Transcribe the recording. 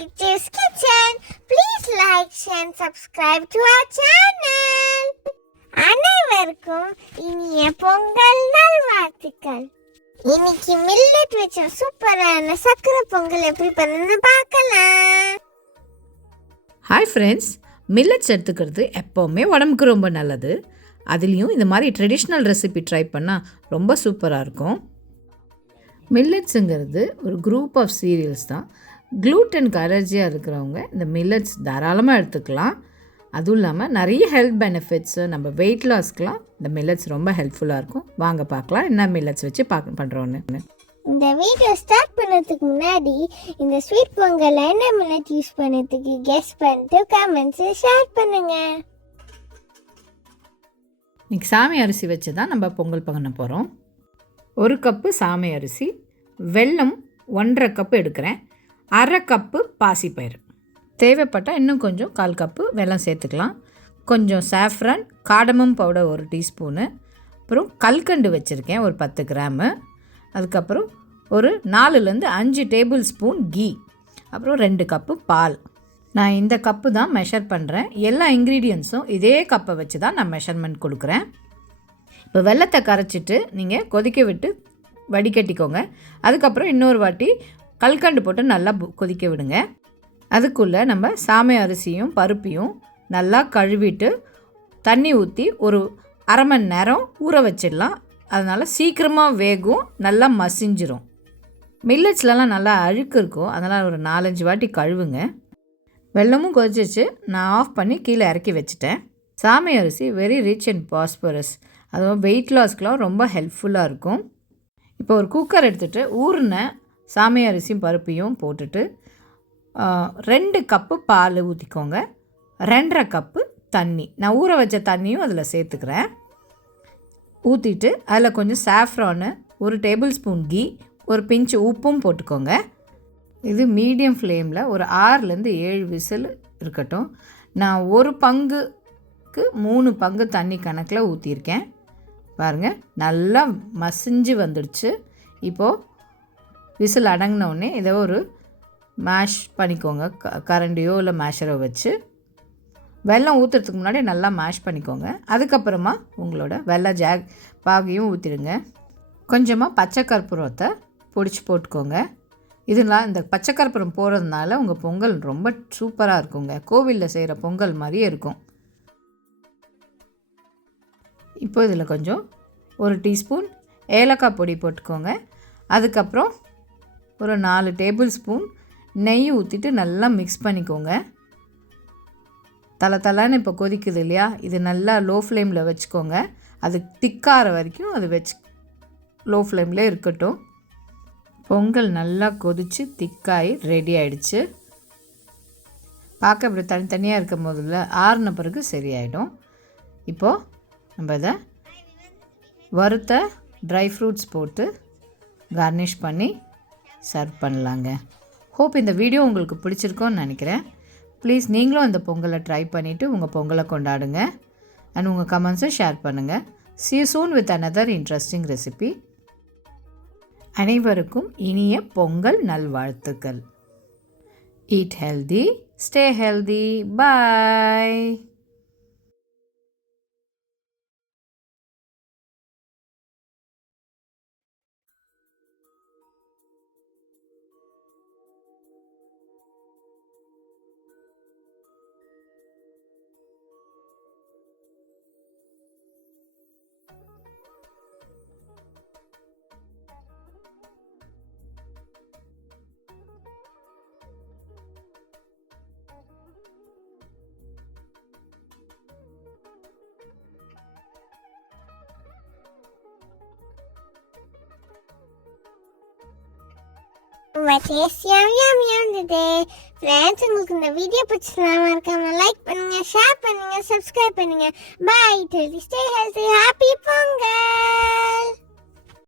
Kitty's Kitchen. Please like, share and subscribe to our channel. அனைவருக்கும் இனிய பொங்கல் நல்வாழ்த்துக்கள். இன்னைக்கு மில்லட் வச்ச சூப்பரான சக்கரை பொங்கல் எப்படி பண்ணணும்னு பார்க்கலாம். ஹாய் ஃப்ரெண்ட்ஸ், மில்லட்ஸ் எடுத்துக்கிறது எப்போவுமே உடம்புக்கு ரொம்ப நல்லது. அதுலேயும் இந்த மாதிரி ட்ரெடிஷ்னல் ரெசிபி ட்ரை பண்ணால் ரொம்ப சூப்பராக இருக்கும். மில்லட்ஸுங்கிறது ஒரு குரூப் ஆஃப் சீரியல்ஸ் தான். க்ளூட்டனுக்கு அலர்ஜியாக இருக்கிறவங்க இந்த மில்லட்ஸ் தாராளமாக எடுத்துக்கலாம். அதுவும் இல்லாமல் நிறைய ஹெல்த் பெனிஃபிட்ஸு, நம்ம வெயிட் லாஸ்க்கெலாம் இந்த மில்லட்ஸ் ரொம்ப ஹெல்ப்ஃபுல்லாக இருக்கும். வாங்க பார்க்கலாம் என்ன மில்லட்ஸ் வச்சு பண்ணுறோன்னு. இந்த வீடியோ ஸ்டார்ட் பண்ணதுக்கு முன்னாடி இந்த ஸ்வீட் பொங்கல் என்ன மில்லட் யூஸ் பண்ணதுக்கு கெஸ் பண்ணிட்டு கமெண்ட்ஸை ஷேர் பண்ணுங்கள். இன்றைக்கி சாமை அரிசி வச்சு தான் நம்ம பொங்கல் பண்ண போகிறோம். 1 கப்பு சாமை அரிசி, வெல்லம் 1.5 கப்பு எடுக்கிறேன், 1/2 கப்பு பாசிப்பயிறு, தேவைப்பட்டால் இன்னும் கொஞ்சம் 1/4 கப்பு வெல்லம் சேர்த்துக்கலாம். கொஞ்சம் சாஃப்ரான், காடமம் பவுடர் 1 டீஸ்பூனு, அப்புறம் கல்கண்டு வச்சுருக்கேன் ஒரு 10 கிராமு, அதுக்கப்புறம் ஒரு 4-5 டேபிள் ஸ்பூன் கீ, அப்புறம் 2 கப்பு பால். நான் இந்த கப்பு தான் மெஷர் பண்ணுறேன். எல்லா இன்க்ரீடியன்ஸும் இதே கப்பை வச்சு தான் நான் மெஷர்மெண்ட் கொடுக்குறேன். இப்போ வெல்லத்தை கரைச்சிட்டு நீங்கள் கொதிக்க விட்டு வடிகட்டிக்கோங்க. அதுக்கப்புறம் இன்னொரு வாட்டி கல்கண்டு போட்டு நல்லா கொதிக்க விடுங்க. அதுக்குள்ளே நம்ம சாமை அரிசியும் பருப்பையும் நல்லா கழுவிட்டு தண்ணி ஊற்றி ஒரு 1/2 மணி நேரம் ஊற வச்சிடலாம். அதனால் சீக்கிரமாக வேகும், நல்லா மசிஞ்சிரும். மில்லட்ஸ்லலாம் நல்லா அழுக்கு இருக்கும், அதனால் ஒரு 4-5 வாட்டி கழுவுங்க. வெல்லமும் கொதிச்சிச்சு, நான் ஆஃப் பண்ணி கீழே இறக்கி வச்சுட்டேன். சாமை அரிசி வெரி ரிச் அண்ட் பாஸ்பரஸ், அதுவும் வெயிட் லாஸ்க்கெலாம் ரொம்ப ஹெல்ப்ஃபுல்லாக இருக்கும். இப்போ ஒரு குக்கர் எடுத்துகிட்டு ஊறின சாமை அரிசியும் பருப்பையும் போட்டுட்டு 2 கப்பு பால் ஊற்றிக்கோங்க, 2.5 கப்பு தண்ணி, நான் ஊற வச்ச தண்ணியும் அதில் சேர்த்துக்கிறேன். ஊற்றிட்டு அதில் கொஞ்சம் சாஃப்ரானு, 1 டேபிள் ஸ்பூன் கீ, ஒரு பிஞ்சு உப்பும் போட்டுக்கோங்க. இது மீடியம் ஃப்ளேமில் ஒரு 6-7 விசில் இருக்கட்டும். நான் 1 பங்குக்கு 3 பங்கு தண்ணி கணக்கில் ஊற்றிருக்கேன். பாருங்கள், நல்லா மசிஞ்சு வந்துடுச்சு. இப்போது விசில் அடங்கினோடனே இதை ஒரு மேஷ் பண்ணிக்கோங்க, கரண்டியோ இல்லை மேஷரோ வச்சு. வெல்லம் ஊற்றுறதுக்கு முன்னாடி நல்லா மேஷ் பண்ணிக்கோங்க. அதுக்கப்புறமா உங்களோட வெள்ளை பாகையும் ஊற்றிடுங்க. கொஞ்சமாக பச்சை கற்பூரத்தை பொடிச்சு போட்டுக்கோங்க. இதெல்லாம் இந்த பச்சை கற்பூரம் போடுறதுனால உங்கள் பொங்கல் ரொம்ப சூப்பராக இருக்குங்க. கோவிலில் செய்கிற பொங்கல் மாதிரியே இருக்கும். இப்போ இதில் கொஞ்சம் 1 டீஸ்பூன் ஏலக்காய் பொடி போட்டுக்கோங்க. அதுக்கப்புறம் ஒரு 4 டேபிள் ஸ்பூன் நெய் ஊற்றிட்டு நல்லா மிக்ஸ் பண்ணிக்கோங்க. தலை இப்போ கொதிக்குது இல்லையா, இது நல்லா லோ ஃப்ளேமில் வச்சுக்கோங்க. அது திக்கார வரைக்கும் அது லோ ஃப்ளேமில் இருக்கட்டும். பொங்கல் நல்லா கொதித்து திக்காய் ரெடி ஆகிடுச்சு. பார்க்க இப்படி தனித்தனியாக இருக்கும் போதில் ஆறின பிறகு சரியாயிடும். இப்போது நம்ம இதை வறுத்த ட்ரை ஃப்ரூட்ஸ் போட்டு கார்னிஷ் பண்ணி சர்வ் பண்ணலாங்க. ஹோப் இந்த வீடியோ உங்களுக்கு பிடிச்சிருக்கோன்னு நினைக்கிறேன். ப்ளீஸ் நீங்களும் இந்த பொங்கலை ட்ரை பண்ணிவிட்டு உங்கள் பொங்கலை கொண்டாடுங்க. அண்ட் உங்கள் கமெண்ட்ஸை ஷேர் பண்ணுங்கள். See you soon with another interesting recipe. அனைவருக்கும் இனிய பொங்கல் நல்வாழ்த்துக்கள். Eat healthy, stay healthy. Bye. டேஸ்டியாக இருந்தது. ஃப்ரெண்ட்ஸ், உங்களுக்கு இந்த வீடியோ பிடிச்சதுனா மறக்காம லைக் பண்ணுங்கள், ஷேர் பண்ணுங்கள், சப்ஸ்கிரைப் பண்ணுங்கள். பாய். Stay healthy. Happy Pongal.